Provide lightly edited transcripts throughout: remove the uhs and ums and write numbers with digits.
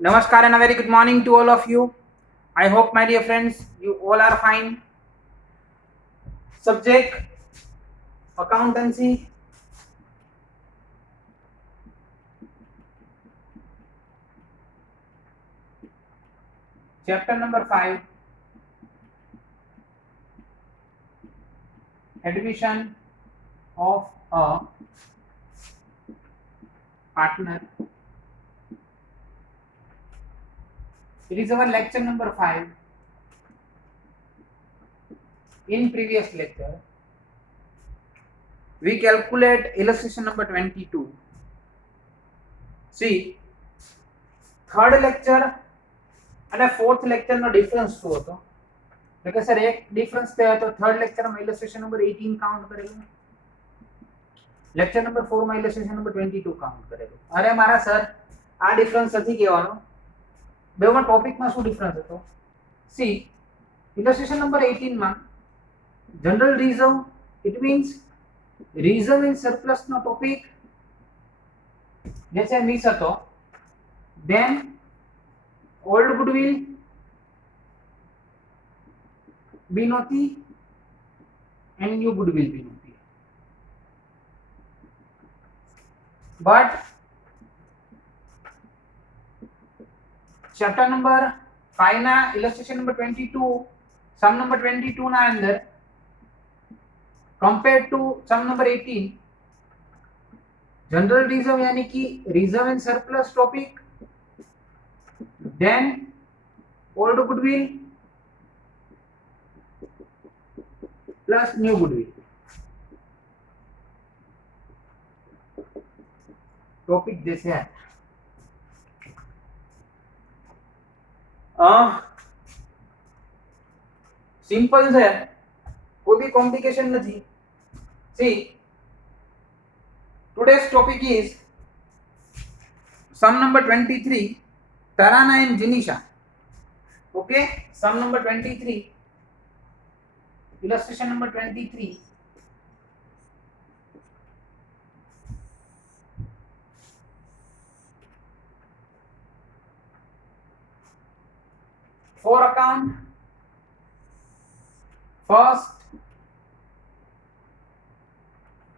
Namaskar and a very good morning to all of you. I hope, my dear friends, you all are fine. Subject accountancy, chapter number 5, admission of a partner. It is our lecture number 5. In previous lecture, we calculate illustration number 22. See, third lecture અને fourth lecture નો ડિફરન્સ શું હતો? એટલે સર એક ડિફરન્સ તે હતો થર્ડ લેક્ચરમાં ઇલસ્ટ્રેશન number 18 કાઉન્ટ કરેલું, લેક્ચર નંબર 4 માં ઇલસ્ટ્રેશન નંબર 22 કાઉન્ટ કરેલું. અરે મારા સર આ ડિફરન્સ નથી કહેવાનો, બેમાં ટોપિકમાં શું ડિફરન્સ હતો? સી, ઇલસ્ટ્રેશન નંબર 18 માં general reserve, it means reserve in surplus નો ટોપિક જે છે મિસ હતો. ધેન ઓલ્ડ ગુડવિલ બી નહોતી એન્ડ ન્યુ ગુડવિલ બી નહોતી. બટ ચેપ્ટર નંબર 5 ના ઇલસ્ટ્રેશન નંબર 22 સમ નંબર 22 ના અંદર compared to sum number 18 general reserve यानी कि reserve and surplus topic, then old goodwill plus new goodwill topic जैसे है. सिंपल है, कोई भी कॉम्प्लिकेशन नहीं. सी, today's topic is sum number 23, Tarana and Jinisha. Okay, sum number 23, illustration number 23. For account, first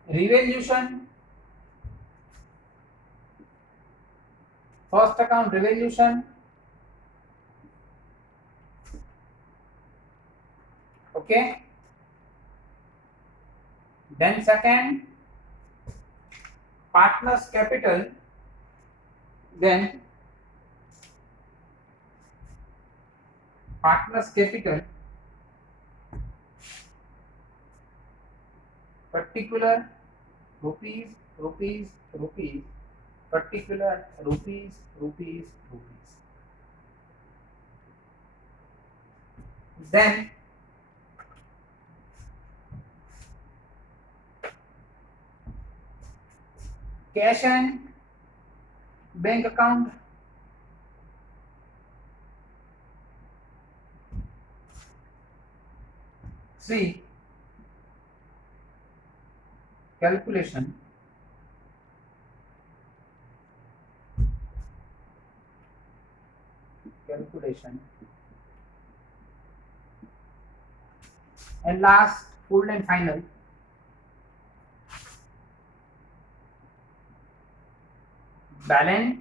revaluation, first account revaluation, okay, then second partners capital, then partners capital, particular rupees, particular rupees. Then cash and bank account, see, calculation, and last full and final balance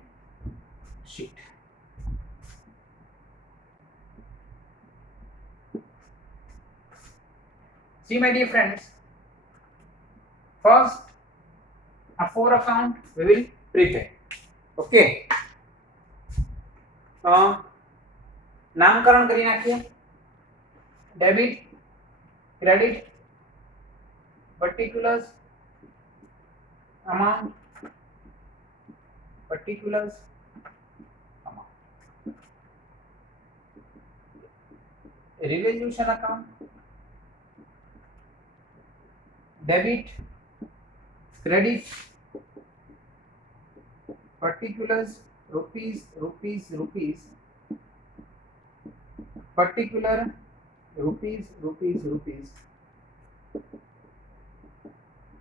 sheet. See, my dear friends, first a 4 account we will prepare. Okay, નામકરણ કરી નાખીએ. Debit, credit, particulars, amount, particulars, amount. Revaluation account, debit, credit, particulars, rupees, particular rupees,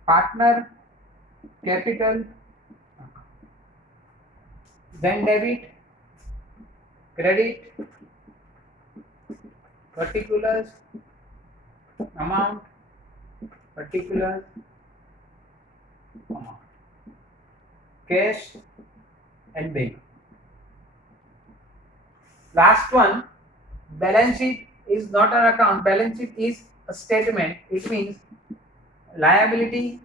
partner capital, then debit, credit particular amount, particular amount, cash and bank. Last one, balance sheet is not an account. Balance sheet is a statement. It means liability,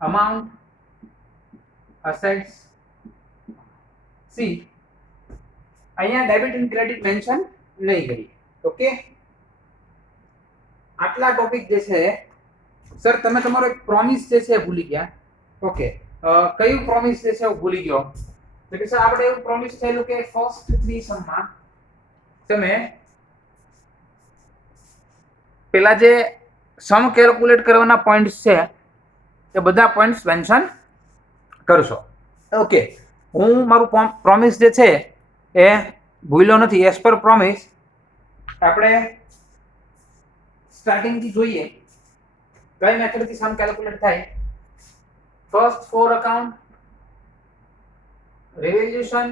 amount, assets. See, અહીંયા debit and credit mention નહીં કરી. ઓકે, આટલા ટોપિક જે છે સર તમે તમારો એક પ્રોમિસ જે છે ભૂલી ગયા. ઓકે, કયું પ્રોમિસ જે છે ભૂલી ગયો? તો કે સર આપણે એવું પ્રોમિસ થયેલું કે ફર્સ્ટ 3 સમમાં તમે પેલા જે સમ કેલ્ક્યુલેટ કરવાના પોઈન્ટ્સ છે એ બધા પોઈન્ટ્સ મેન્શન કરશો. ઓકે, હું મારું પ્રોમિસ જે છે એ ભૂલ્યો નથી. એઝ પર પ્રોમિસ આપણે સ્ટાર્ટિંગથી જોઈએ કઈ મેથડથી સમ કેલ્ક્યુલેટ થાય. ફર્સ્ટ 4 account, revaluation,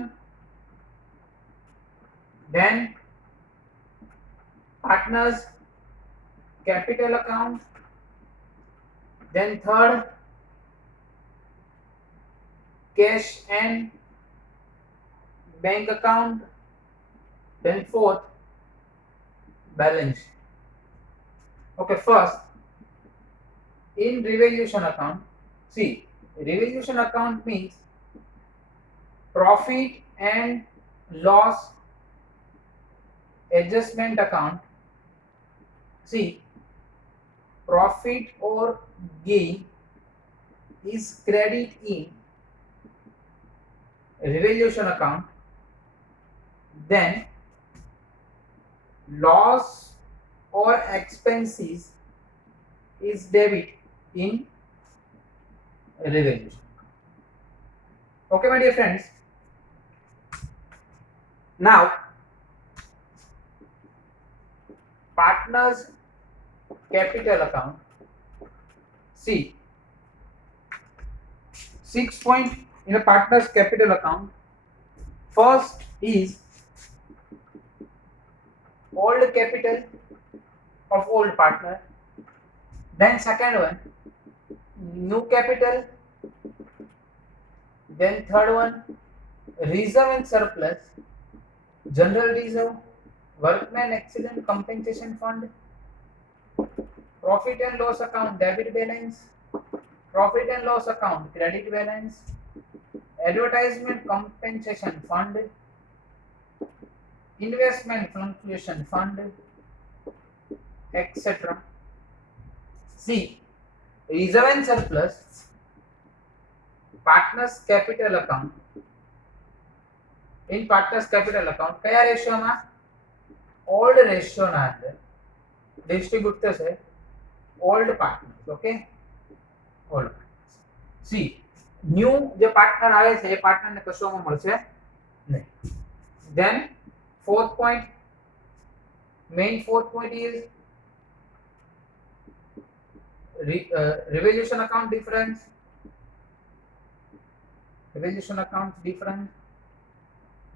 then partners capital account, then third cash and bank account, then fourth balance. Okay, first in revaluation account, see, revaluation account means profit and loss adjustment account. See, profit or gain is credit in revaluation account, then loss or expenses is debit in revaluation. Okay, my dear friends, now partners capital account. See, 6 point in a partners capital account. First is old capital of old partner, then second one new capital, then third one reserve and surplus, general reserve, workman accident compensation fund, profit and loss account debit balance, profit and loss account credit balance, advertisement compensation fund, investment fluctuation fund, etc. See, reserve and surplus, partners capital account. In partners capital account કયા રેશિયોમાં? ઓલ્ડ રેશિયોના અંદર distribute થશે old partners. Okay, old partners. See, new જે partner આવે છે એ પાર્ટનરને કશોમાં મળશે નહીં. Then fourth point, main fourth point is revaluation account difference, revaluation account difference.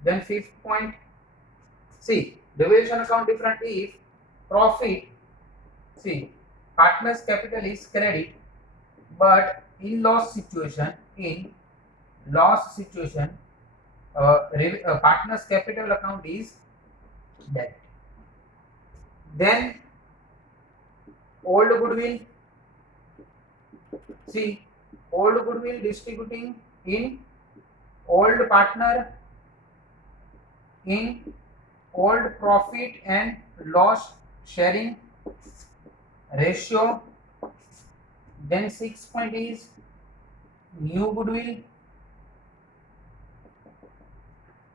Then fifth point, see, revaluation account different if profit, see, partners capital is credit, but in loss situation partners capital account is debit. Then old goodwill, see, old goodwill distributing in old partner in old profit and loss sharing ratio. Then 6 point is new goodwill.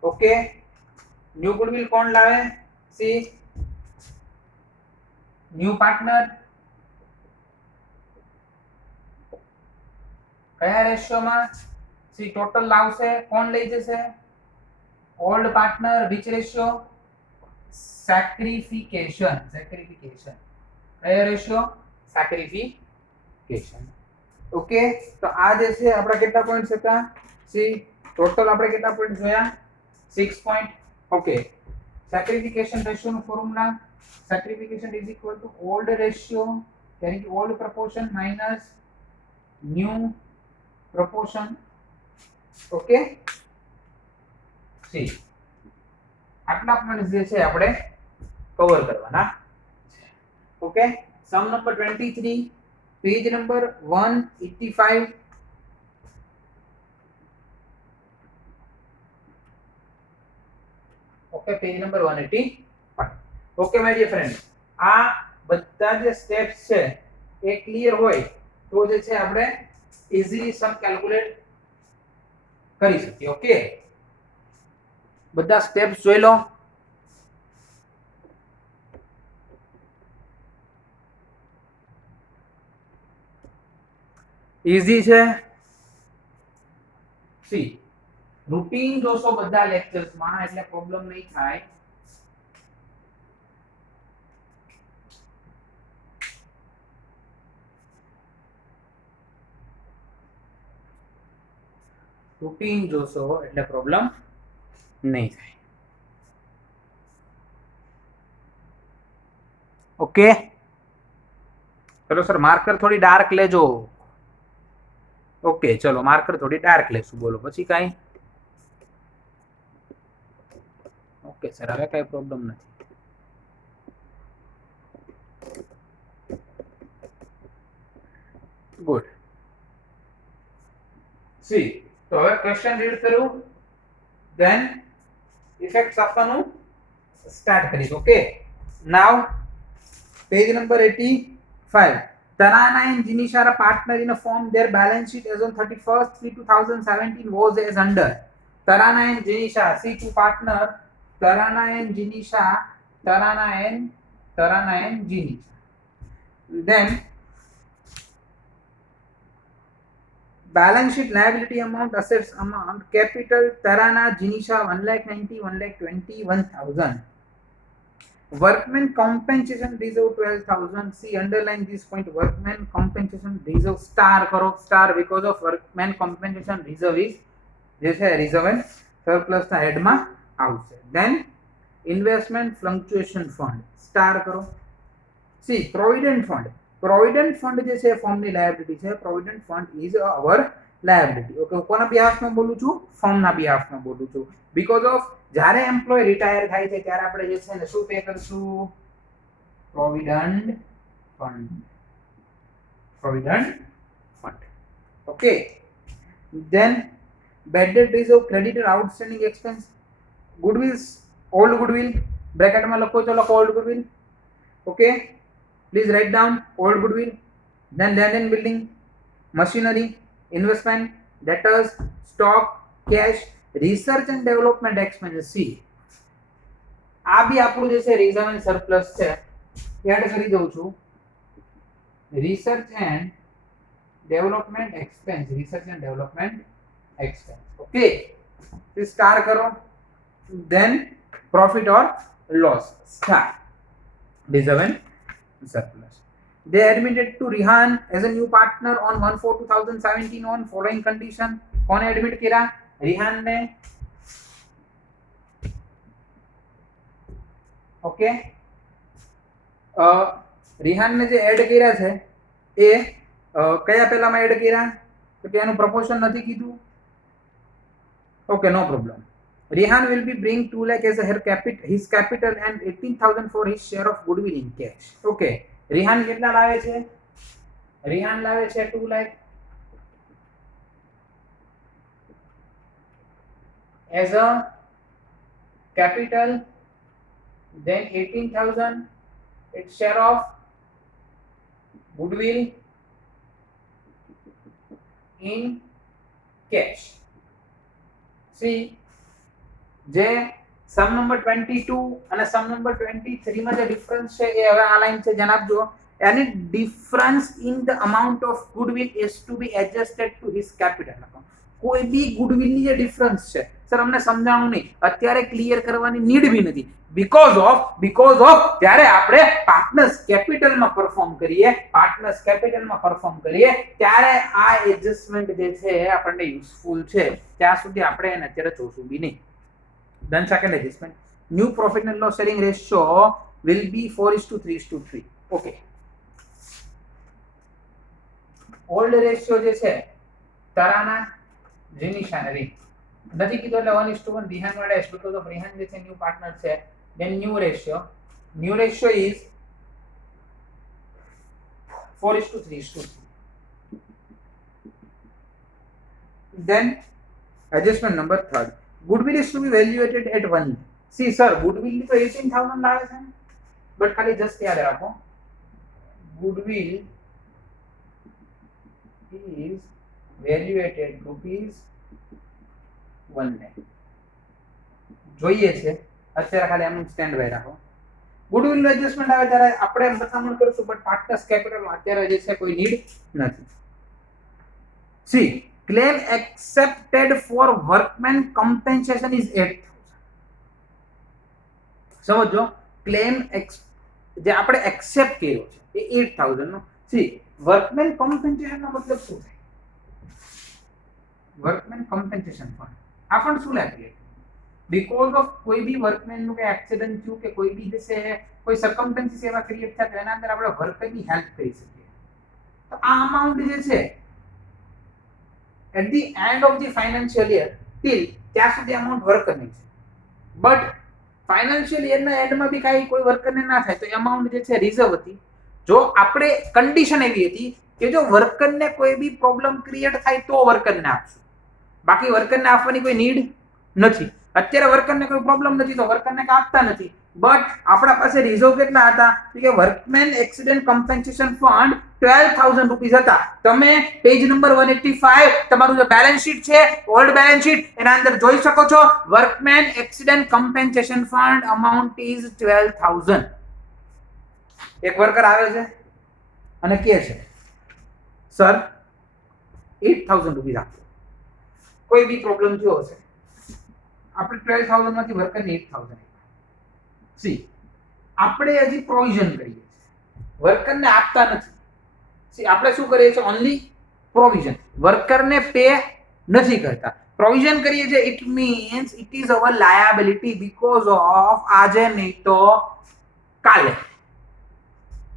Okay, new goodwill कौन लावे? See, new partner કયા રેશિયોમાં? C, total લાવશે કોણ લઈ જશે? Old partner. Which ratio? Sacrification. કયો ratio? સેક્રિફિકેશન. ઓકે, તો આ જે છે આપણા કેટલા પોઈન્ટ્સ હતા? સી, ટોટલ આપણે કેટલા પોઈન્ટ જોયા? 6 point. Okay. Sacrification ratio no formula, sacrification is equal to old ratio, यानी कि old proportion minus new proportion. Okay. See. આટલા આપણે જે છે આપણે કવર કરવાના. Okay. Sum number 23, page number 185. Okay, page number 185. Okay my dear friend, આ બધા જે સ્ટેપ્સ છે એ ક્લિયર હોય તો જે છે આપણે ઈઝીલી સમ કેલ્ક્યુલેટ કરી શકીએ. ઓકે, બધા સ્ટેપ્સ જોઈ લો. ઈઝી છે. સી રૂટીન જોશો બધા લેક્ચર્સ માં એટલે પ્રોબ્લેમ નહીં થાય. રૂટીન જોશો એટલે પ્રોબ્લેમ નહીં થાય. ઓકે, ચલો સર માર્કર થોડી ડાર્ક લેજો. ઓકે, ચલો માર્કર થોડી ડાર્ક લેશું. બોલો પછી કાઈ? ઓકે સર, હવે કાઈ પ્રોબ્લેમ નથી. ગુડ. સી તો હવે ક્વેશ્ચન રીડ કરું, ધેન ઇફેક્ટ્સ આપવાનું સ્ટાર્ટ કરીશ. ઓકે, નાઉ page number 85. Tarana and Jinisha are a partner in a firm. Their balance sheet as on 31st/3/2017 was as under. Tarana and Jinisha, see two partner, Tarana and Jinisha, Tarana and Jinisha. Then balance sheet, liability amount, assets amount, capital, Tarana, Jinisha 1,90,000, 1,20,000, 1,000. Workman compensation reserve 12,000. See, underline this point, workman compensation reserve star करो star, because of workman compensation reserve is जैसे reserve and surplus ना head में आवશે. Then investment fluctuation fund star करो. See, provident fund જે છે ફર્મ ની લાયબિલિટી છે. provident fund is our liability. Okay, કોના બિહાફ માં બોલું છું? ફર્મ ના બિહાફ માં બોલું છું. because of જ્યારે એમ્પ્લોય રિટાયર થાય છે ત્યારે આપણે જે છે ને શું પે કરશું? Provident fund. Okay, then bad debt reserve, creditor, outstanding expense, goodwill, old goodwill bracket માં લખો. ચલો old goodwill. Okay, please write down old goodwill. Then land and building, machinery, investment, debtors, stock, cash, research and development expenses. See, આ બી આપણું જે છે reserve and surplus છે, add કરી દઉં છું. Research and development expense, okay, star કરો. Then profit or loss, star, reserve and surplus. They admitted to Rihan as a new partner on 1/4/2017 on following condition. कौन एडमिट किया? रिहान ने. ओके, रिहान ने जे एड किया છે એ કયા પહેલામાં એડ કર્યા? તો કે એનું પ્રપોર્શન નથી કીધું. Okay, no problem. Rihan will be bring 2 lakh as his capital and 18,000 for his share of goodwill in cash. Okay, Rihan કેટલા લાવે છે? Rihan લાવે છે 2 lakh as a capital, then 18,000 its share of goodwill in cash. See, જે સમ નંબર 22 અને સમ number 23 માં જે ડિફરન્સ છે એ હવે આ લાઈન છે જેને આપજો. any difference in the amount of goodwill is to be adjusted to his capital account. કોઈ બી ગુડવિલ ની જે ડિફરન્સ છે સર અમને સમજાણું નહીં, અત્યારે ક્લિયર કરવાની નીડ બી નથી. because of જ્યારે આપણે પાર્ટનર્સ કેપિટલમાં પરફોર્મ કરીએ ત્યારે આ એડજસ્ટમેન્ટ જે છે આપણને યુઝફુલ છે. ત્યાં સુધી આપણે એને અત્યારે જોશું બી નહીં. Then second adjustment, new profit and loss sharing ratio will be 4:3:3. Okay. Old ratio જે છે તારાના જીનિશા ને રી નથી કીધું એટલે 1:1 રિહાન વાળા is because of રિહાન જે છે ન્યુ પાર્ટનર છે. Then new ratio is 4:3:3. Then adjustment number third, goodwill is to be valuated at 1. See sir, goodwill ની તો 18,000 લાવે છે, બટ ખાલી જસ્ટ યાદ રાખો goodwill is valuated rupees 1 lakh. જોઈએ છે અત્યારે ખાલી આમ સ્ટેન્ડ બાય રાખો. ગુડવિલ નો એડજસ્ટમેન્ટ આવે ત્યારે આપણે મથામણ કરશું, બટ પાર્ટનર્સ કેપિટલ અત્યારે જે છે કોઈ નીડ નથી. C claim accepted for workman compensation is 8,000. સમજો, ક્લેમ જે આપણે એક્સેપ્ટ કર્યો છે એ 8,000 નો. સી વર્કમેન કોમ્પેન્સેશન નો મતલબ શું થાય? વર્કમેન કોમ્પેન્સેશન ફંડ આ ફંડ શું લાગે? બીકોઝ ઓફ કોઈ બી વર્કમેન નું કે એક્સિડન્ટ થયું કે કોઈ બી જશે કોઈ સર્કમસ્ટન્સીસ એવા ક્રિએટ થાય તો એના અંદર આપણે વર્કરની હેલ્પ કરી શકીએ. તો આ અમાઉન્ટ જે છે at the end of the financial year till ત્યાં સુધી અમાઉન્ટ વર્કરની છે, બટ ફાઇનાન્શિયલ યર ના એન્ડ માં બી કાઈ કોઈ વર્કરને ના થાય તો અમાઉન્ટ જે છે રિઝર્વ હતી. જો આપણે કન્ડિશન એવી હતી કે જો વર્કરને કોઈ બી પ્રોબ્લેમ ક્રિએટ થાય તો વર્કરને આપશું, બાકી વર્કરને આપવાની કોઈ નીડ નથી. અત્યારે વર્કરને કોઈ પ્રોબ્લેમ નથી તો વર્કરને આપતા નથી, બટ આપણા પાસે રિઝર્વ કેટલા હતા કે વર્કમેન એક્સિડન્ટ કોમ્પેન્સેશન ફંડ 12,000 રૂપીસ હતા. તમે પેજ નંબર 185 તમારું જે બેલેન્સ શીટ છે ઓલ્ડ બેલેન્સ શીટ એના અંદર જોઈ શકો છો workmen accident compensation fund amount is 12,000. એક વર્કર આવે છે અને કહે છે સર 8,000 રૂપીસ આપો, કોઈ બી પ્રોબ્લેમ થયો હશે, આપણે 12,000 માંથી વર્કરને 8,000. સી આપણે હજી પ્રોવિઝન કરીએ છીએ, વર્કરને આપતા નથી. સી આપણે શું કરીએ છીએ? ઓનલી પ્રોવિઝન, વર્કરને પે નથી કરતા, પ્રોવિઝન કરીએ છીએ. It means it is our liability because of આજે નહીં તો કાલે,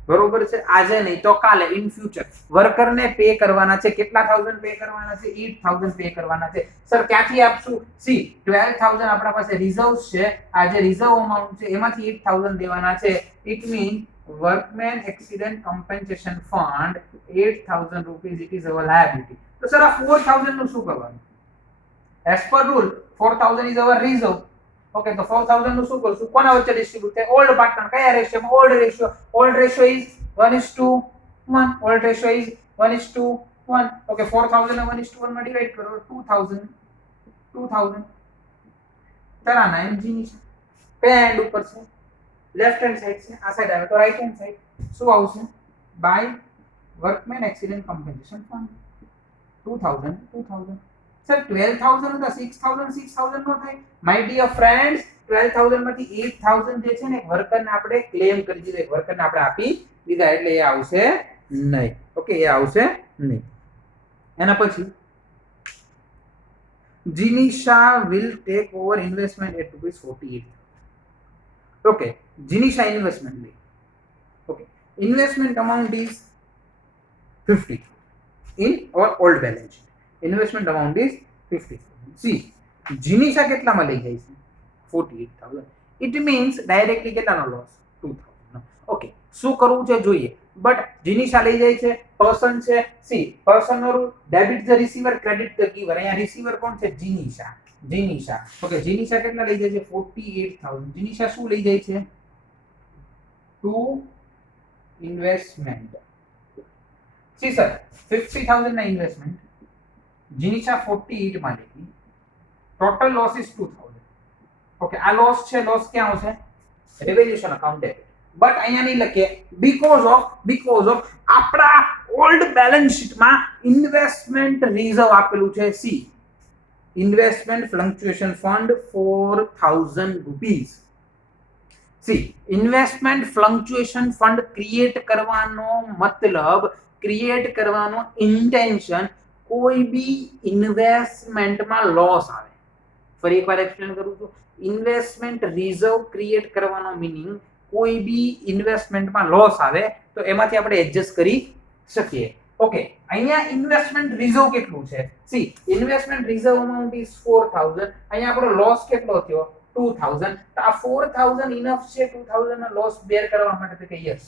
બરોબર છે? આજે નહીં તો કાલે, ઇન ફ્યુચર વર્કરને પે કરવાના છે. કેટલા થાઉઝન્ડ પે કરવાના છે? 8,000 પે કરવાના છે. સર ક્યાંથી આપશું? સી 12,000 આપણા પાસે રિઝર્વ છે, આ જે રિઝર્વ અમાઉન્ટ છે એમાંથી 8,000 દેવાના છે. It means workman accident compensation fund 8,000 rupees it is our liability. તો સર આ 4,000 નું શું કરવાનું? As per rule 4,000 is our reserve. Okay, તો 4,000 નું શું કરશું? કોના વચ્ચે ડિસ્ટ્રીબ્યુટ થાય? Old partner. કયા રેશિયોમાં? Old ratio is 1:1. Old ratio is 1:1. Okay, 4,000 ને 1:1 માં ડિવાઇડ કરો 2,000. તરાના એમજી છે, પેન્ડ ઉપર છે, લેફ્ટ હેન્ડ સાઈડ છે, આ સાઈડ આવે તો રાઈટ હેન્ડ સાઈડ શું આવશે? By workmen accident compensation fund 2,000. Sir 12,000 હતા, 6,000 નો થાય. માય ડિયર ફ્રેન્ડ્સ, 12,000 માંથી 8,000 જે છે ને વર્કરને આપણે ક્લેમ કરી દીધો, વર્કરને આપણે આપી દીધા, એટલે એ આવશે નહીં. ઓકે, એ આવશે નહીં. એના પછી જીનિશા will take over investment at ₹48,000. Okay, Jinisha investment લે. Okay, investment amount is 50 in our old balance sheet. Investment amount is 50,000. See, Jinisha કેટલામાં લઈ જાય છે? 48,000. It means directly કેટલાનો લોસ? 2,000. Okay, શું કરવું છે જોઈએ. બટ જીનિશા લઈ જાય છે, પર્સન છે. સી પર્સન નો rule debit the receiver, credit the giver. અહીંયા રિસીવર કોણ છે? જીનિશા. ઓકે, જીનિશા કેટલા લઈ જાય છે? 48,000. જીનિશા શું લઈ જાય છે? Two investment. સી સર 50,000 ના ઇન્વેસ્ટમેન્ટ, જીનિશા 48 માં લેતી, ટોટલ લોસ ઇઝ 2,000. ઓકે, આ લોસ છે, લોસ ક્યાં આવશે? રિવેલ્યુશન અકાઉન્ટ ડેબિટ. બટ અહીંયા નહીં લખીએ બીકોઝ ઓફ આપણા ઓલ્ડ બેલેન્સ શીટમાં ઇન્વેસ્ટમેન્ટ રિઝર્વ આપેલું છે. C investment fluctuation fund 4,000 rupees. C investment fluctuation fund create કરવાનો મતલબ, ક્રિએટ કરવાનો ઇન્ટેન્શન, કોઈ બી ઇન્વેસ્ટમેન્ટમાં લોસ આવે, ફરી એકવાર એક્સપ્લેન કરું છું. ઇન્વેસ્ટમેન્ટ રિઝર્વ ક્રિએટ કરવાનો મીનિંગ કોઈ બી ઇન્વેસ્ટમેન્ટમાં લોસ આવે તો એમાંથી આપણે એડજસ્ટ કરી શકીએ. ઓકે, અહીંયા ઇન્વેસ્ટમેન્ટ રિઝર્વ કેટલું છે? C, investment reserve amount is 4000. અહીંયા આપણો લોસ કેટલો થયો? 2000. તો આ 4000 ઇનફ છે 2000 નો લોસ બેર કરવા માટે? તો કે યસ.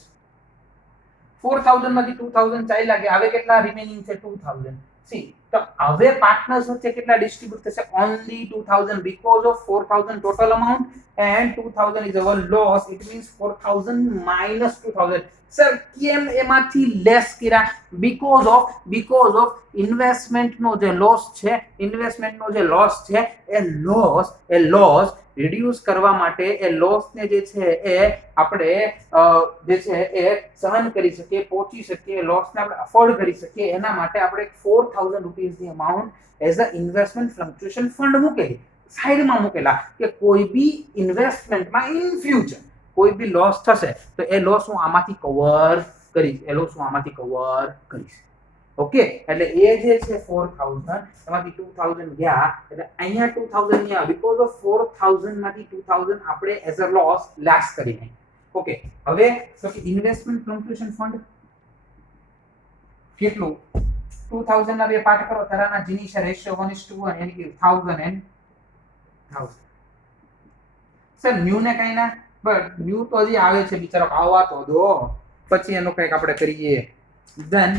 4000 માંથી 2000 ચાલ્યા ગયા, હવે કેટલા રિમેનિંગ છે? 2000. સી, તો હવે પાર્ટનર્સ વચ્ચે કેટલા ડિસ્ટ્રીબ્યુટ થશે? ઓન્લી 2000 because of 4000 total amount and 2000 is our loss. It means 4000 minus 2000. સર કેમ એમાંથી લેસ કર્યા? because of ઇન્વેસ્ટમેન્ટ નો જે લોસ છે, ઇન્વેસ્ટમેન્ટ નો જે લોસ છે એ લોસ રિડ્યુસ કરવા માટે એ લોસ ને જે છે એ આપણે જે છે એ સહન કરી શકીએ, પહોંચી શકીએ, લોસ ને આપણે અફોર્ડ કરી શકીએ, એના માટે આપણે 4000 રૂપીસ ની amount as a investment fluctuation fund મૂકેલી, સાઈડમાં મૂકેલા કે કોઈ બી ઇન્વેસ્ટમેન્ટમાં ઇન ફ્યુચર કોઈ બી લોસ થશે તો એ લોસ હું આમાંથી કવર કરીશ. ઓકે, એટલે એ જે છે 4000 એમાંથી 2000 ગયા એટલે અહીંયા 2000 ગયા બીકોઝ ઓફ 4000 માંથી 2000 આપણે એઝ અ લોસ લેસ કરી નાખી. ઓકે, હવે તો કે ઇન્વેસ્ટમેન્ટ ફ્લક્ચ્યુએશન ફંડ કેટલું? 2000 ના બે પાર્ટ કરો, તરાના જીનિસ રેશિયો 1:1 એટલે કે 1000 and 1000. સર ન્યુ ને કઈ ના, બટ ન્યુ તો હજી આવે છે બિચારો, આવવા તો દો, પછી એનો કંઈક આપણે કરીએ. Then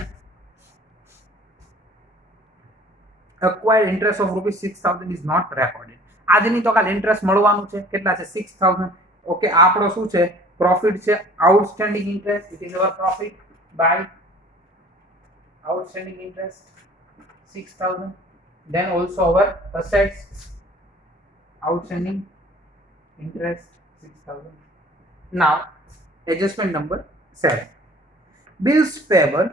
acquired interest of rupees 6000 is not recorded. આજની તો કાલ ઇન્ટરેસ્ટ મળવાનું છે, કેટલા છે? 6000. ઓકે, આપણો શું છે? પ્રોફિટ છે. Outstanding interest, it is our profit by outstanding interest 6000. Then also our assets, outstanding interest 6000. Now adjustment number 7. Bills payable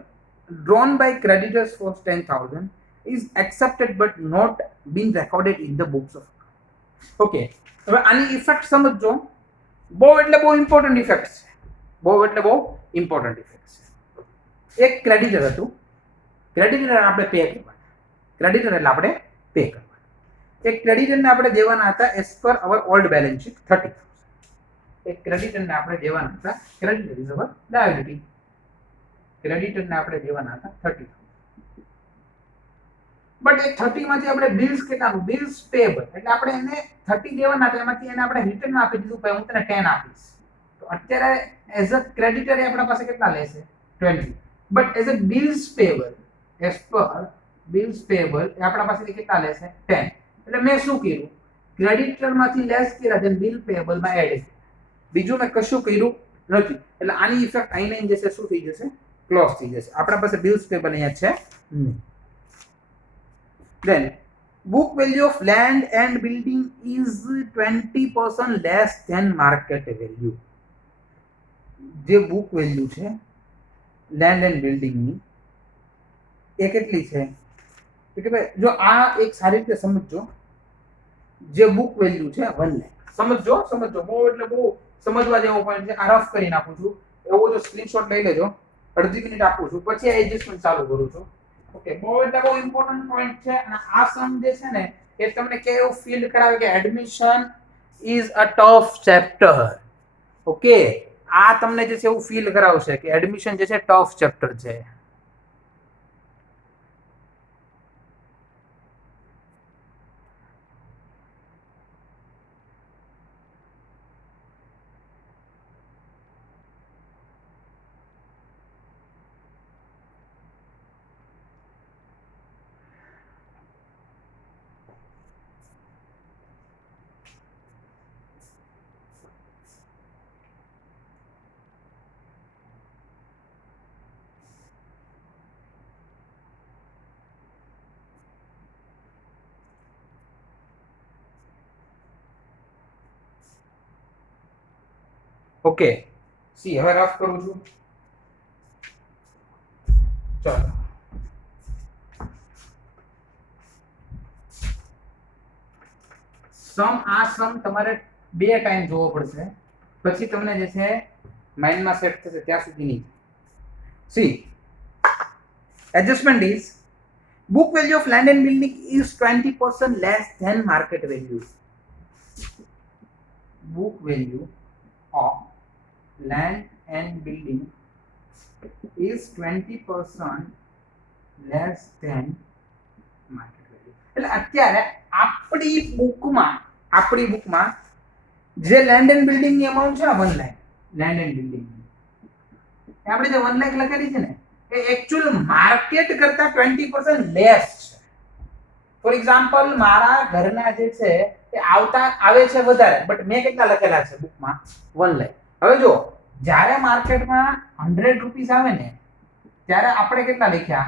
drawn by creditors for 10,000 is accepted but not been recorded in the books of account. Okay, હવે આની ઇફેક્ટ સમજો. બહુ એટલે બહુ important effect છે. એક ક્રેડિટર હતું, ક્રેડિટર આપણે પે કરવાના, ક્રેડિટર એટલે આપણે પે કરવાના. એક ક્રેડિટરને આપણે દેવાના હતા એઝ પર અવર ઓલ્ડ બેલેન્સ શીટ 30,000. એક ક્રેડિટરને આપણે દેવાના હતા, ક્રેડિટર ઇઝ અવર લાયબિલિટી, ક્રેડિટરને આપણે દેવાના હતા 30,000. બટ એ 30 માંથી આપણે બિલ્સ કેટલાનું? બિલ્સ પેએબલ એટલે આપણે એને 30 દેવાના હતા, એમાંથી એને આપણે રિટર્ન આપી દીધું કે હું તને 10 આપીશ. તો અત્યારે એઝ અ ક્રેડિટર એ આપણા પાસે કેટલા લેશે? 20. But as a bills payable, as per bills payable એ આપણા પાસેથી કેટલા લેશે? 10. એટલે મેં શું કર્યું? ક્રેડિટર માંથી લેસ કર્યા, ધેન બિલ પેએબલ માં એડ કર્યા. બીજું મેં કશું કર્યું નથી. એટલે આની ઇફેક્ટ આઈને જે છે શું થઈ જશે? ક્લોઝ થઈ જશે. આપણા પાસે બિલ્સ પેએબલ અહીંયા છે નહીં. Then book value of land and building is 20% less than market value. જે book value છે land and building ની એ કેટલી છે? કે ભાઈ જો આ એક સારી રીતે સમજો, જે book value છે 1 લાખ, સમજો બહુ એટલે બહુ સમજવા જેવો પોઈન્ટ છે. આ રફ કરી નાખું છું, એવો જો સ્ક્રીનશોટ લઈ લેજો, અડધી મિનિટ આપું છું, પછી આ એડજસ્ટમેન્ટ ચાલુ કરું છું. ઓકે, બહુ એટલે બહુ ઇમ્પોર્ટન્ટ પોઈન્ટ છે. અને આ સમ જે છે ને એ તમને કેવું ફીલ કરાવે કે admission is a tough chapter. Okay, આ તમને જે છે એવું ફીલ કરાવશે કે એડમિશન જે છે ટફ ચેપ્ટર છે. ઓકે, સી હવે રફ કરું છું. ચાલો સમ તમારે 2 ટાઈમ જોવો પડશે, પછી તમને જે છે માઇન્ડમાં સેટ થશે, ત્યાં સુધી નહીં. C, adjustment is book value of land and building is 20% less than market value. Book value of land and building is 20% less than market value. એટલે અત્યારે આપણી બુકમાં જે લેન્ડ એન્ડ બિલ્ડિંગ ની અમાઉન્ટ છે 1 લાખ લેન્ડ એન્ડ બિલ્ડિંગ આપણે જે 1 લાખ લખેલી છે ને એ એક્ચ્યુઅલ માર્કેટ કરતા 20% લેસ છે. ફોર એક્ઝામ્પલ મારા ઘરના જે છે એ આવે છે વધારે બટ મેં કેટલા લખેલા છે બુકમાં 1 લાખ. હવે જો જ્યારે માર્કેટમાં 100 રૂપીસ આવે ને ત્યારે આપણે કેટલા લખ્યા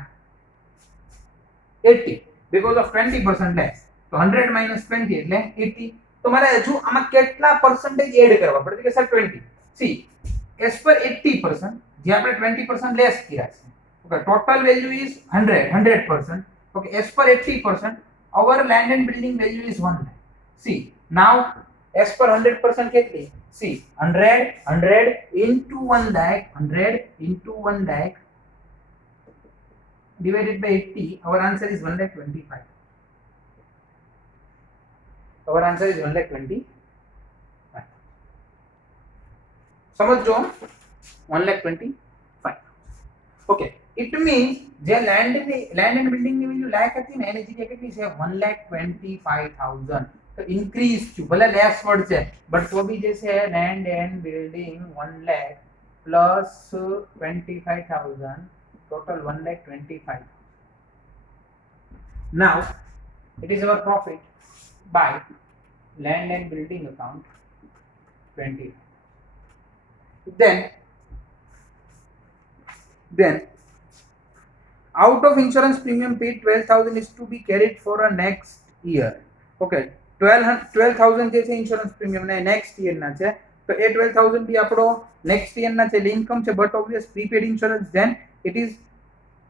80 because of 20% less. તો 100 minus 20 એટલે 80. તો મારે હજુ આમાં કેટલા percentage એડ કરવા પડે કે સર 20. સી as per 80% જે આપણે 20% લેસ કર્યા છે. Okay, total value is 100%. Okay, as per 80% our land and building value is 1 lakh. See, now as per 100% કેટલી? See, 100 into 1 lakh, 100 into 1 lakh divided by 80, our answer is 1,25,000. Our answer is 1,25,000. સમજો 1,25,000. Okay, it means જે land and building ની વેલ્યુ લાખ હતી ને એની જગ્યાએ કેટલી છે 1,25,000. તો ઇન્ક્રીઝ થયું, ભલે લેસ વર્ડ છે બટ તો બી જે છે land and building 1 lakh plus 25,000 total 1,25,000. Now it is our profit by land and building account 20. Then out of insurance premium paid 12,000 is to be carried for a next year. Okay, 12,000 જે છે insurance premium ને next year ના છે તો એ 12,000 બી આપણો next year ના છે income છે but obvious prepaid insurance then it is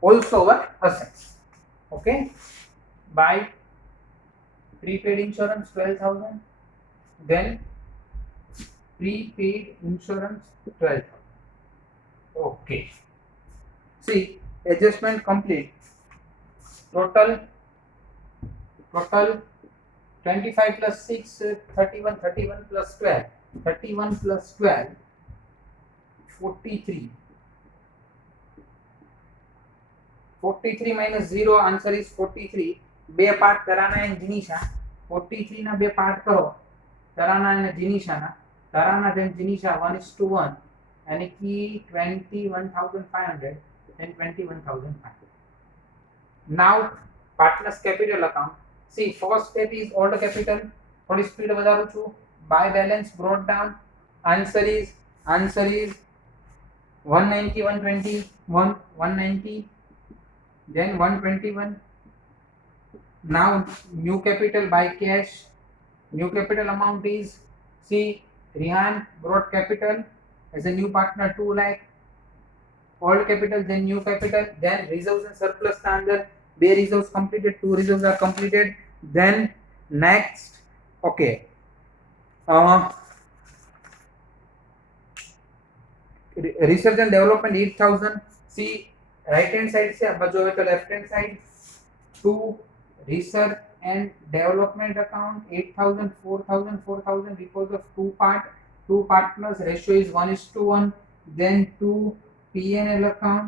also our assets. Okay, by prepaid insurance 12,000, then prepaid insurance 12,000. Okay, see, adjustment complete. Total 25 plus 6 31 plus 12 43 minus 0 answer is 43. બે પાર્ટ તરાના અને જીનિશા 43 ના બે પાર્ટ કરો તરાના અને જીનિશાના તરાના અને જીનિશા 1:1 यानी कि 21,500 and 21,500. Now partners capital account. See, first step is old capital. थोड़ी स्पीड વધારું છું. By balance brought down. Answer is 190, 120, 190, then 121. Now new capital by cash. New capital amount is, see, Rihan brought capital as a new partner 2 lakh. Old capital, then new capital, then reserves and surplus ના અંદર બે reserves completed, 2 reserves are completed. Then next, okay, research and development 8,000. See, right hand side से अब जो है तो left hand side 2 research and development account 8,000, 4,000, 4,000 because of two partners, ratio is 1:1. Then 2 P&L account,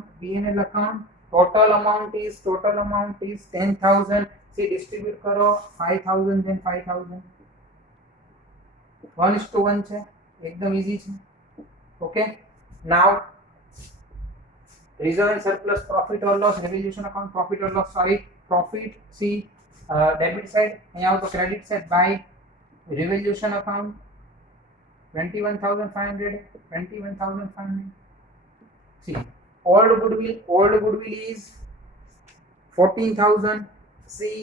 total amount is 10,000. See, distribute करो 5,000, then 5,000. 1:1 છે, एकदम easy છે. Okay, now reserve and surplus, profit or loss, revaluation account, profit or loss, sorry, profit. See, debit side, અહીંયા આવો તો credit side by revaluation account 21,500, 21,500. See, old goodwill is 14,000. See,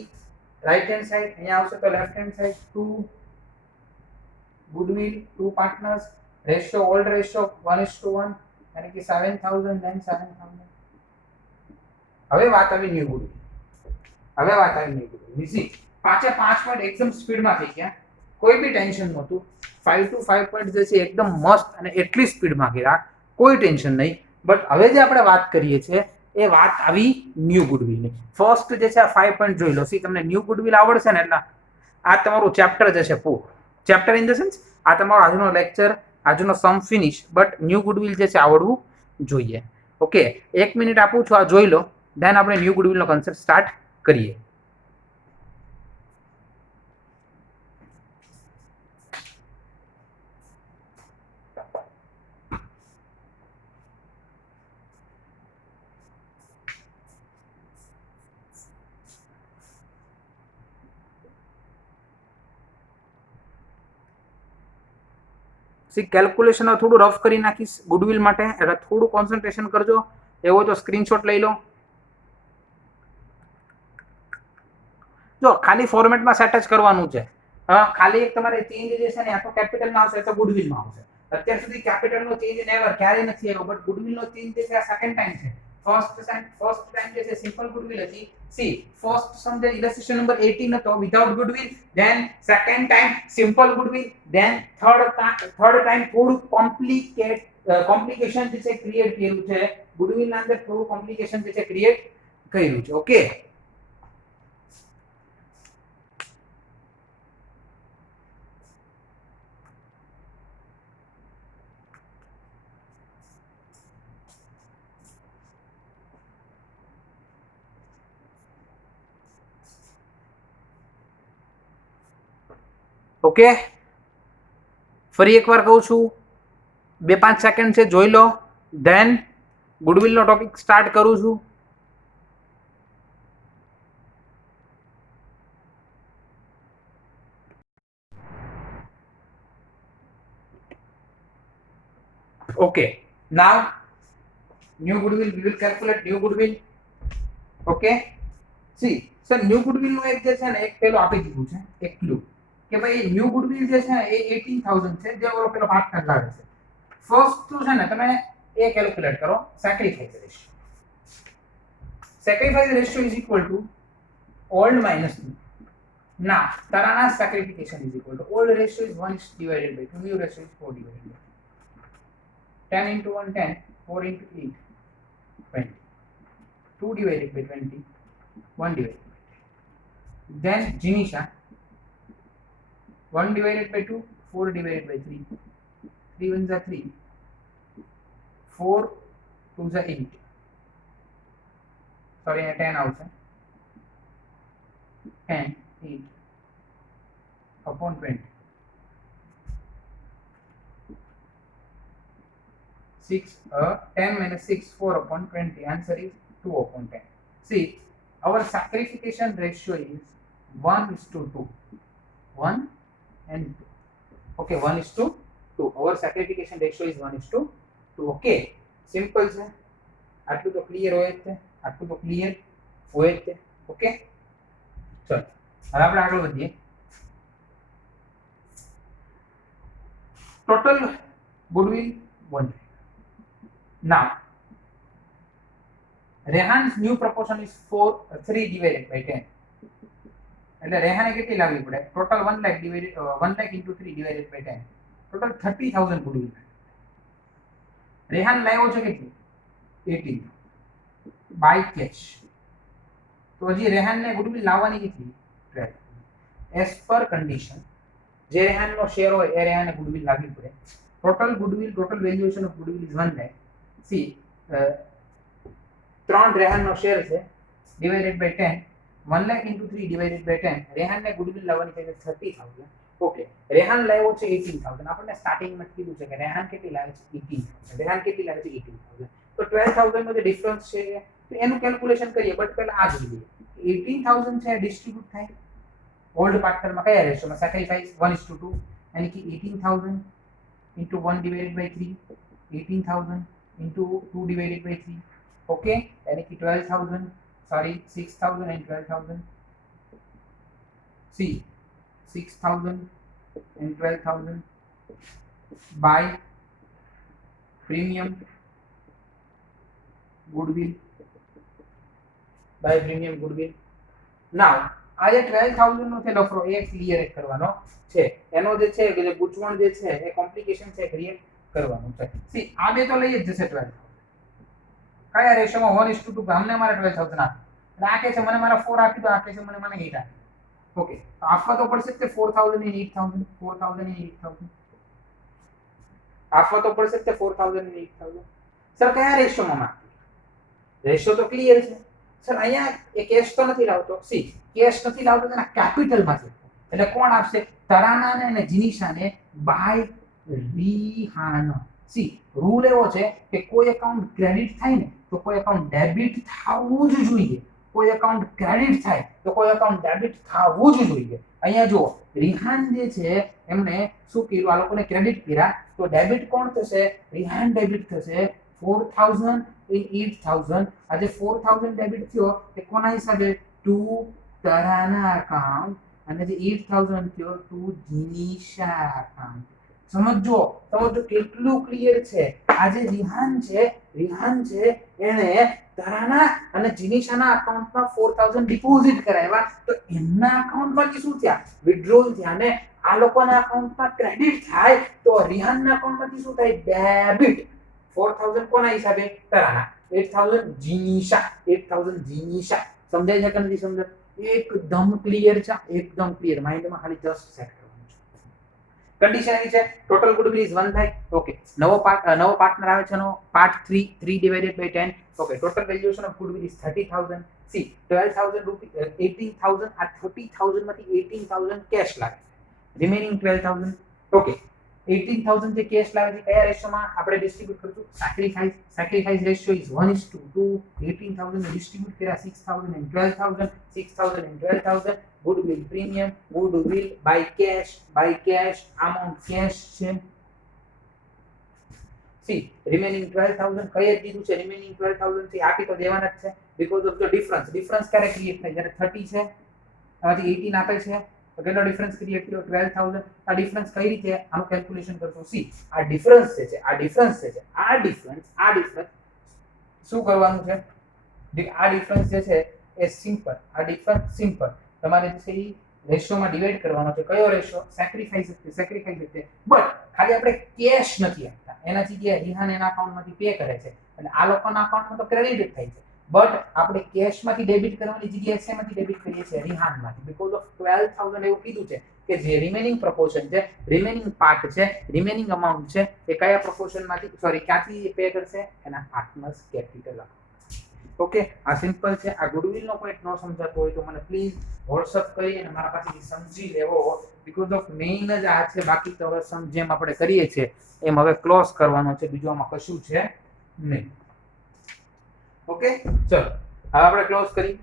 right hand side, અહીંયા આવશે તો left hand side 2 goodwill, 2 partners, ratio old ratio 1:1 यानी कि 7,000, then 7,000. હવે વાત આવી ન્યુ ગુડવિલ. सी, पांचे 5 पॉइंट एकदम स्पीड में થઈ ગયા, કોઈ બી ટેન્શન નહોતું. 5 to 5 पॉइंट જે છે એકદમ મસ્ત અને એટલી સ્પીડ માં કર્યા, કોઈ ટેન્શન નહીં. બટ હવે જે આપણે વાત કરીએ છીએ એ વાત આવી ન્યુ ગુડવિલની. ફર્સ્ટ જે છે આ 5 પોઈન્ટ જોઈ લો. સી તમને ન્યુ ગુડવિલ આવડશે ને એટલે આ તમારું ચેપ્ટર જશે પૂરું. ચેપ્ટર ઇન ધ સેન્સ આ તમારો આજનો લેક્ચર, આજનો સમ ફિનિશ, બટ ન્યુ ગુડવિલ જે છે આવડવું જોઈએ. ઓકે, 1 મિનિટ આપું છું, આ જોઈ લો, ધેન આપણે ન્યુ ગુડવિલનો કોન્સેપ્ટ સ્ટાર્ટ કરીએ. સી કેલ્ક્યુલેશન થોડું રફ કરી નાખીશ ગુડવિલ માટે, એટલે થોડું કોન્સન્ટ્રેશન કરજો. એવો તો સ્ક્રીનશોટ લઈ લો. જો ખાલી ફોર્મેટમાં સેટ જ કરવાનું છે. ખાલી એક તમારે ચેન્જ જે છે ને આ તો કેપિટલમાં આવશે, તો ગુડવિલમાં આવશે. અત્યાર સુધી કેપિટલનો ચેન્જ નેવર ક્યારે નથી આવ્યો, બટ ગુડવિલનો ચેન્જ જે છે આ સેકન્ડ ટાઈમ છે. ફર્સ્ટ ટાઈમ જે છે સિમ્પલ ગુડવિલ હતી. સી ફર્સ્ટ સમ જે ઇલસ્ટ્રેશન નંબર 18 હતો without goodwill, than second time simple goodwill, than third time થોડું કોમ્પ્લિકેશન જે છે ક્રિએટ કર્યું છે. ગુડવિલના અંદર થોડું કોમ્પ્લિકેશન જે છે ક્રિએટ કર્યું છે. ઓકે, ઓકે, ફરી એકવાર કહું છું, 2-5 સેકન્ડ છે, જોઈ લો, ધેન ગુડવિલનો ટોપિક સ્ટાર્ટ કરું છું. Okay, now new goodwill, we will calculate new goodwill. Okay, see sir, new goodwill નો એક જે છે ને એક પેલો આપી દીધું છે એક ક્લુ કે ભાઈ ન્યુ ગુડવિલ જે છે ને એ 18000 છે, જે ઓલો પેલો પાર્ટ લાગે છે. ફર્સ્ટ તો છે ને તમે એ કેલ્ક્યુલેટ કરો sacrifice ratio. Sacrifice ratio is equal to old minus new. Now Tarana's sacrification is equal to old ratio is 1 is divided by 2, new ratio is 4 divided by 2. 10 into 1 10, 4 into 8 20, 2 divided by 20, 1 divided by 2. Then Jinisha, 1 divided by 2, 4 divided by 3, 3 ones are 3, 4 2s are 8, sorry 10 outside, 10 8 upon 20, 6 10 minus 6 4 upon 20, answer is 2 upon 10. See, our sacrification ratio is 1:2, 1 and 2. Okay, 1:2. Our sacrification ratio is 1:2. Okay, simple છે. આટલું તો ક્લિયર હોય છે, આટલું તો ક્લિયર હોય છે. ઓકે, ચલો હવે આપણે આગળ વધીએ. Total goodwill 1. Now Rehan's new proportion is 3 divided by 10. એટલે રેહાને કેટલી લાવવી પડે? ટોટલ 1 લાખ ડિવાઇડેડ 1 લાખ into 3 divided by 10, ટોટલ 30000 ગુડવિલ. રેહાન લાવ્યો છે કેટલી? 18 બાય કેશ. તો હજી રેહાનને ગુડવિલ લાવવાની કેટલી? 12. એઝ પર કન્ડિશન જે રેહાનનો શેર હોય એ રેહાને ગુડવિલ લાવવી પડે. Total goodwill, total valuation of goodwill is 1 lakh. See 3 રેહાનનો શેર છે divided by 10, 1 lakh into 3 divided by 10, રેહાનને ગુડવિલ લાવવાની છે 30000. ઓકે, રેહાન લાવ્યો છે 18000. આપણને સ્ટાર્ટિંગમાં કીધું છે કે રેહાન કેટલી લાવે છે? 18000. રેહાન કેટલી લાવે છે? 18000. તો 12000 નો જે ડિફરન્સ છે તો એનું કેલ્ક્યુલેશન કરીએ, બટ પહેલા આ જોઈએ 18000 છે ડિસ્ટ્રીબ્યુટ થાય ઓલ્ડ પાર્ટનરમાં કયા રેશિયોમાં? સેક્રિફાઈસ 1:2, यानी कि 18000 into 1 divided by 3, 18000 into 2 divided by 3. ओके, यानी कि 12000, sorry 6000 and 12000. See, 6000 and 12000 by premium goodwill, by premium goodwill. Now આ જે 12000 નો છે લફરો એ ક્લિયર કરવાનો છે. એનો જે છે કે જે ગૂંચવણ જે છે એ કોમ્પ્લિકેશન છે ક્રિએટ કરવાનું છે. સી આ બે તો લઈ જ જશે 12000, કયા રેશિયોમાં 1:2 અમને મારે 12000 આપે એટલે આ કે છે મને મારા 4 આપી દો, આ કે છે મને 8 આપી. ઓકે, તો આપવા તો પડશે કે 4000 અને 8000, 4000 અને 8000 આપવા તો પડશે કે 4000 અને 8000. સર કયા રેશિયોમાં માંગતી? રેશિયો તો ક્લિયર છે સર. અહીંયા એ કેશ તો નથી લાવતો. સી કેશ નથી લાવતો તેના કેપિટલમાં છે. એટલે કોણ આપશે? તરાનાને અને જીનિશાને બાય રિહાન. સી રૂલ એવો છે કે કોઈ એકાઉન્ટ ક્રેડિટ થાય ને તો કોઈ એકાઉન્ટ ડેબિટ થવું જ જોઈએ. કોઈ એકાઉન્ટ ક્રેડિટ થાય તો કોઈ એકાઉન્ટ ડેબિટ થવું જ જોઈએ. અહીંયા જો રિહાન જે છે એમને શું કર્યું? આ લોકોને ક્રેડિટ કર્યા તો ડેબિટ કોણ થશે? રિહાન ડેબિટ થશે 4000 in 8000. આજે 4000 ડેબિટ થયો એ કોના હિસાબે? To Tarana account. અને જે 8000 થયો ટુ જીનિશા અકાઉન્ટ. સમજો કેટલું ક્લિયર છે. આજે રિહાન છે એને તરાના અને જીનિશાના અકાઉન્ટમાં 4000 ડિપોઝિટ કરાવ્યા તો એમના અકાઉન્ટમાંથી શું થયા? વિથડ્રોલ થયા. ને આ લોકોના અકાઉન્ટમાં ક્રેડિટ થાય તો રિહાનના અકાઉન્ટમાંથી શું થાય? ડેબિટ. 4000 કોના હિસાબે? તરાના. 8000 જીનિશા. 8000 જીનિશા. સમજાય છે કે નથી સમજાય? એકદમ ક્લિયર છે, એકદમ ક્લિયર. માઇન્ડમાં ખાલી જસ્ટ સેટ કરવાનું છે. કન્ડિશન એની છે ટોટલ ગુડવિલ ઇઝ 1 થાય. ઓકે, નવો પાર્ટનર આવે છે, નો part 3 3/10. Okay, total valuation of goodwill is 30000. See 12000 રૂપિયા 18000. આ 30000 માંથી 18000 કેશ લાગે છે, રિમેનિંગ 12000. ઓકે, 18000 જે કેશ લાવે છે કયા રેશિયોમાં આપણે ડિસ્ટ્રીબ્યુટ કરશું? Sacrifice ratio is 1:2. 18000 ને ડિસ્ટ્રીબ્યુટ કર્યા 6000 and 12000. 6000 and 12000. Goodwill premium, goodwill by cash, amount cash છે. સી રિમેનિંગ 12000 કઈ જ દીધું છે? રિમેનિંગ 12000 થી આપી તો દેવાના જ છે because of the difference. Difference ક્યારે ક્રિએટ થાય? જ્યારે 30 છે આમાંથી 18 આપે છે તો કેટલો ડિફરન્સ ક્રિએટ થયો? 12000. આ ડિફરન્સ કઈ રીતે આનું કેલ્ક્યુલેશન કરશું? સી આ ડિફરન્સ છે આ ડિફરન્સ શું કરવાનું છે? આ ડિફરન્સ જે છે એ સિમ્પલ. આ ડિફરન્સ સિમ્પલ તમારે જે છે એ રેશિયોમાં ડિવાઈડ કરવાનો છે. કયો રેશિયો? સેક્રિફાઈસ છે. બટ ખાલી આપણે કેશ નથી આપતા, એના જગ્યાએ રિહાન એના અકાઉન્ટમાંથી પે કરે છે અને આ લોકોના અકાઉન્ટમાં તો ક્રેડિટ થાય છે. બટ આપણે કેશમાંથી ડેબિટ કરવાની જગ્યાએ શેમાંથી ડેબિટ કરીએ છીએ? રિહાનમાંથી. બીકોઝ ઓફ 12000 એવું કીધું છે કે જે રિમેનિંગ પ્રપોર્શન છે, રિમેનિંગ પાર્ટ છે, રિમેનિંગ અમાઉન્ટ છે એ કયા પ્રપોર્શનમાંથી ક્યાંથી પે કરશે? એના પાર્ટનર્સ કેપિટલ. ઓકે, આ સિમ્પલ છે. આ ગુડવિલનો પોઈન્ટ ન સમજાતો હોય તો મને પ્લીઝ વોટ્સઅપ કરી અને મારા પાસેથી સમજી લેવો. બીકોઝ ઓફ મેઇન જ આ છે. બાકી તો હવે જેમ આપણે કરીએ છીએ એમ હવે ક્લોઝ કરવાનો છે, બીજું આમાં કશું છે નહીં. ઓકે, ચલો હવે આપણે ક્લોઝ કરી.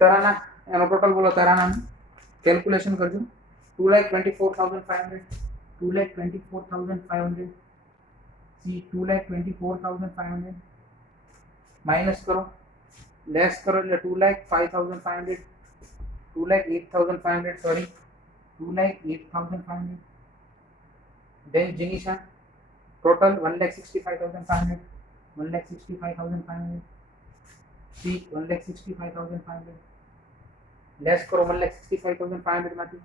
તરાના એનો ટોટલ બોલો. તરાનાનું કેલ્ક્યુલેશન કરજો. 2,24,500. 2,24,500. સી 2,24,500 માઇનસ કરો, લેસ કરો એટલે 2,05,500. 2,08,500 sorry 2,08,500. then Jinisha total 1,65,500. 1,65,500. C 1,65,500. Less કરો 1,65,500 માંથી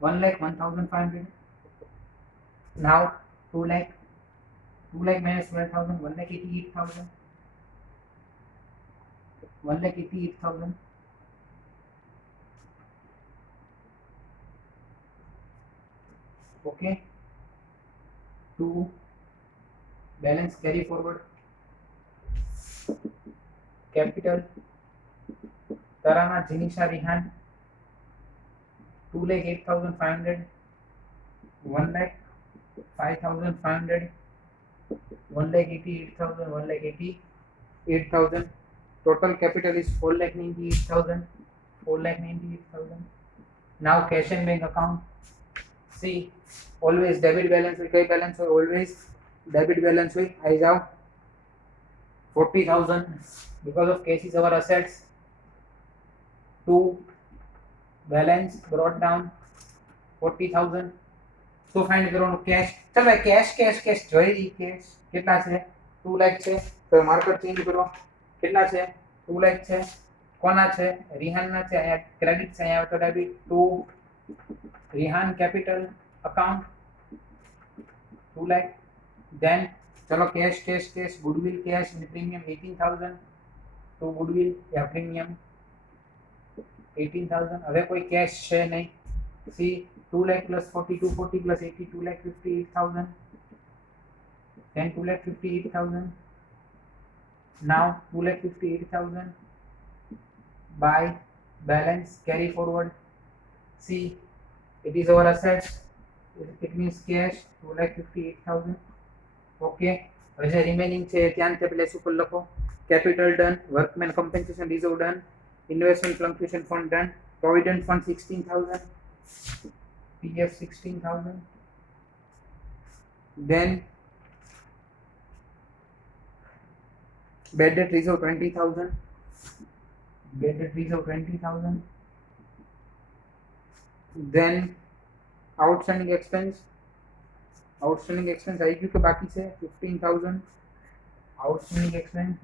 1,01,500. now 2 lakh minus 12,000 1,88,000. 1,88,000. okay, to balance carry forward capital Tarana Jinisha Rihan 2,08,500. 1,05,500. 1,88,000. 1,88,000. Total capital is 4,98,000. 4,98,000. Now cash and bank account. See, always debit balance will koi balance or always debit balance will I जाओ 40,000 because of cash is our assets. To balance brought down 40,000. So find કરવાનું cash. ચલ ભાઈ cash જોઈ લી cash કેટલા છે? 2 લાખ છે. તો માર્કર ચેન્જ કરો. કેટલા છે? 2 લાખ છે. કોના છે? રિહાનના છે. અહીંયા ક્રેડિટ છે, અહીંયા તો ડેબિટ. 2 Rihan capital account 2 lakh. Then चलो cash cash cash goodwill cash and premium 18000 तो गुडविल या प्रीमियम 18000 હવે કોઈ કેશ છે નહીં सी 2 लाख plus 4240 plus 80 2,58,000 then 2,58,000 now 2,58,000 by balance carry forward see it is our assets it means cash 2,58,000 okay હવે જે રિમેનિંગ છે ત્યાં તે પ્લેસ ઉપર લખો capital done workmen compensation reserve done investment fluctuation fund done provident fund 16000 pf 16000 then bad debt reserve 20,000 bad debt reserve 20,000 then outstanding expense आई क्यों के बाकी से 15,000 outstanding expense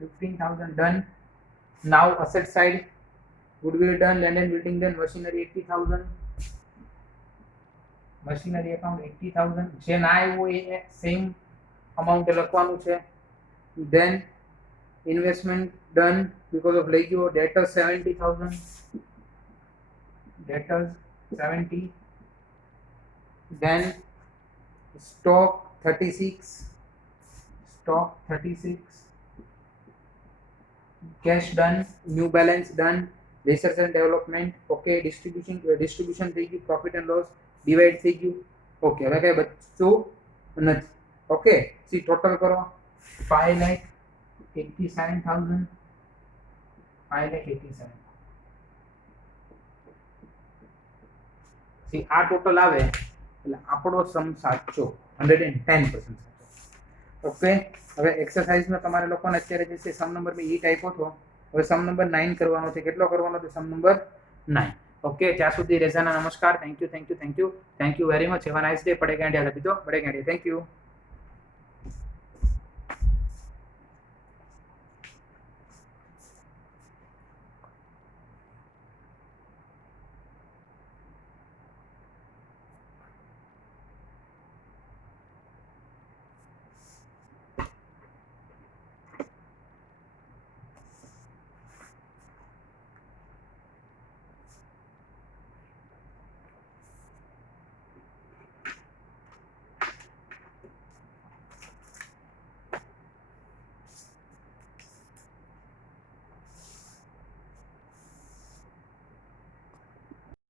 15,000 done now asset side goodwill done land and building done machinery 80,000 machinery account 80,000 જે ના આવ્યો એ same amount લખવાનું છે then investment done because of લઈ ગયો debtors 70,000 debtors 70 then stock 36 cash done new balance done research and development okay distribution થઈ ગયું profit and loss divide થઈ ગયું okay હવે કઈ બચ્ચું નથી okay see total કરો 5,87,000 5,87,000 see આ ટોટલ આવે એટલે આપણો સમ સાચો 110% સાચો ઓકે હવે એક્સરસાઇઝમાં તમારે લોકોને અત્યારે જે છે સમ નંબર મેં 8 આપ્યો હતો હવે સમ નંબર 9 કરવાનો છે કેટલો કરવાનો છે સમ નંબર 9 ओके ત્યાં સુધી રેઝાના નમસ્કાર thank you very much have a nice day પढ़ेगा इंडिया अभी तो पढ़ेगा इंडिया थैंक यू